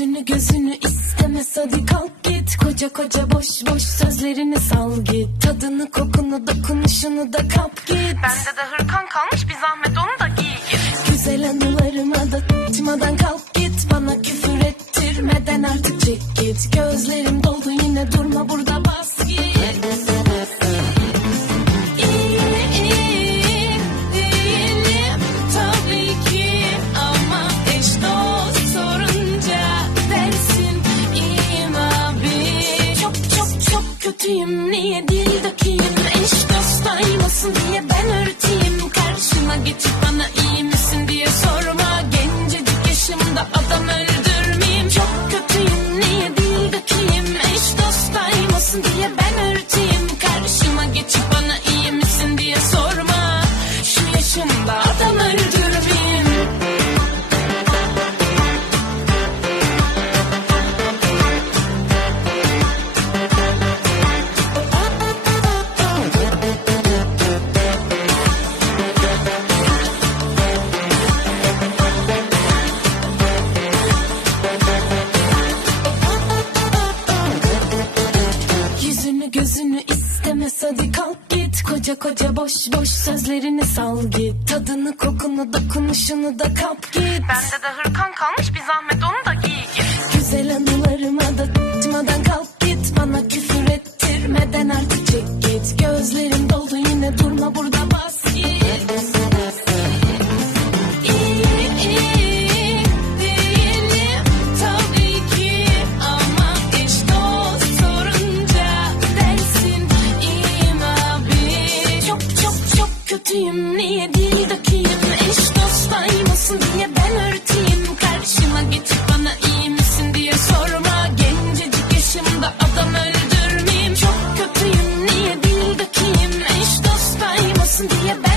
Yüzünü gözünü istemez hadi kalk git Koca koca boş boş sözlerini sal git. Tadını kokunu dokunuşunu da kap git. Bende de hırkan kalmış bir zahmet onu da giy git. Güzel anılarıma da açmadan kalk git. Bana küfür ettirmeden artık çek git. Gözlerim doldu yine durma burada çok kötüyüm niye gözünü istemez hadi kalk git. Koca koca boş boş sözlerini sal git. Tadını kokunu dokunuşunu da kap git. Bende de hırkan kalmış bir zahmet onu da kötüyüm niye değil dakiyim Eş dost aymasın diye ben örteyim. Karşıma geçip bana iyi misin diye sorma. Gencecik yaşımda adam öldürmeyeyim. Çok kötüyüm niye değil dakiyim Eş dost aymasın diye ben